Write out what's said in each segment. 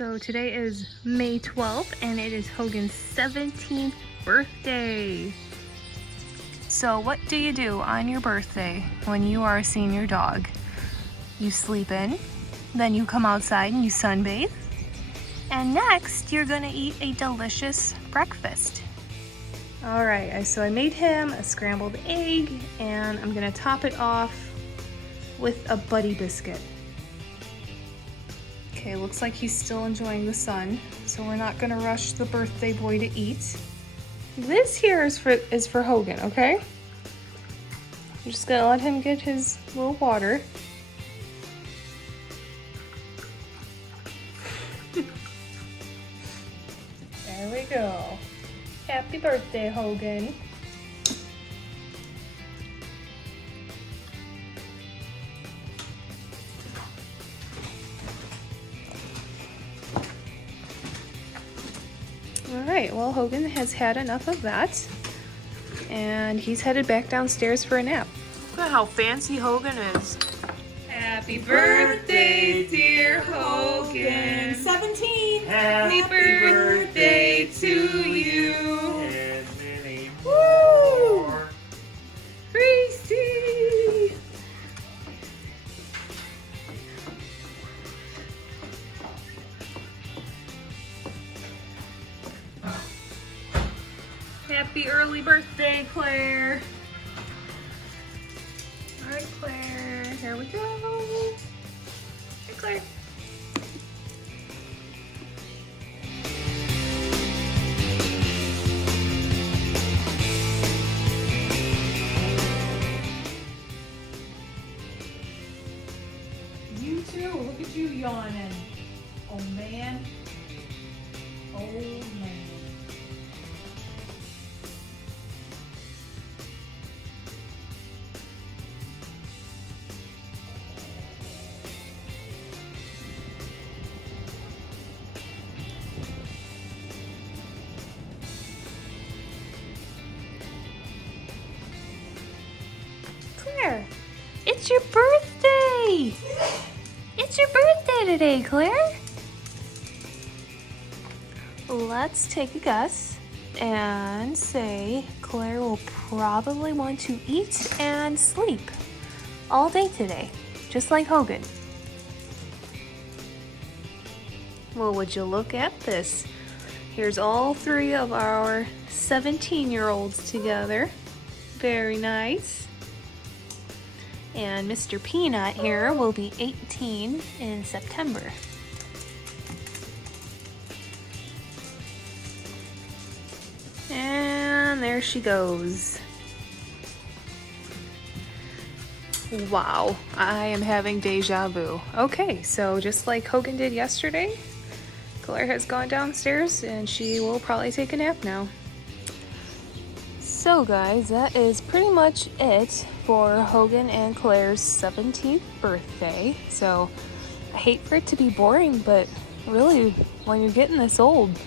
So today is May 12th and it is Hogan's 17th birthday. So what do you do on your birthday when you are a senior dog? You sleep in, then you come outside and you sunbathe, and next you're gonna eat a delicious breakfast. All right, so I made him a scrambled egg and I'm gonna top it off with a buddy biscuit. Okay, looks like he's still enjoying the sun, so we're not gonna rush the birthday boy to eat. This here is for Hogan, okay? I'm just gonna let him get his little water. There we go. Happy birthday, Hogan. All right, well, Hogan has had enough of that, and he's headed back downstairs for a nap. Look at how fancy Hogan is. Happy birthday, dear Hogan. 17. Happy birthday to you. And many Woo! more. Gracie! Happy early birthday, Claire. All right, Claire, here we go. Hey, Claire. You too. Look at you yawning. Oh man. Oh man. Claire, it's your birthday! It's your birthday today, Claire! Let's take a guess and say Claire will probably want to eat and sleep all day today, just like Hogan. Well, would you look at this? Here's all three of our 17-year-olds together. Very nice. And Mr. Peanut here will be 18 in September. And there she goes. Wow, I am having deja vu. Okay, so just like Hogan did yesterday, Claire has gone downstairs and she will probably take a nap now. So guys, that is pretty much it for Hogan and Claire's 17th birthday. So I hate for it to be boring, but really when you're getting this old,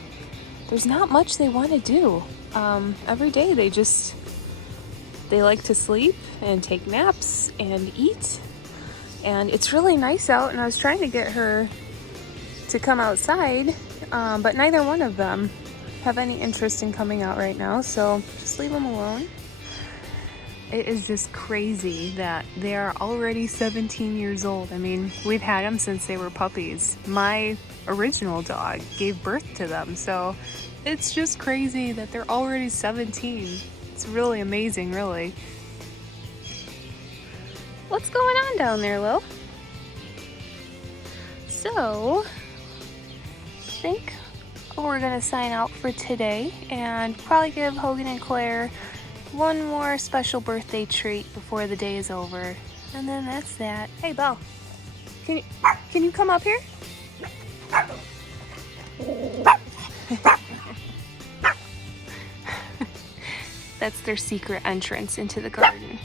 there's not much they want to do. Every day they like to sleep and take naps and eat. And it's really nice out, and I was trying to get her to come outside, but neither one of them have any interest in coming out right now, so just leave them alone. It is just crazy that they are already 17 years old. I mean, we've had them since they were puppies. My original dog gave birth to them, so it's just crazy that they're already 17. It's really amazing, really. What's going on down there, Lil? So, I think we're gonna sign out for today and probably give Hogan and Claire one more special birthday treat before the day is over. And then that's that. Hey, Belle, can you come up here? That's their secret entrance into the garden.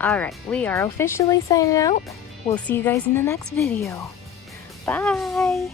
All right, we are officially signing out. We'll see you guys in the next video. Bye.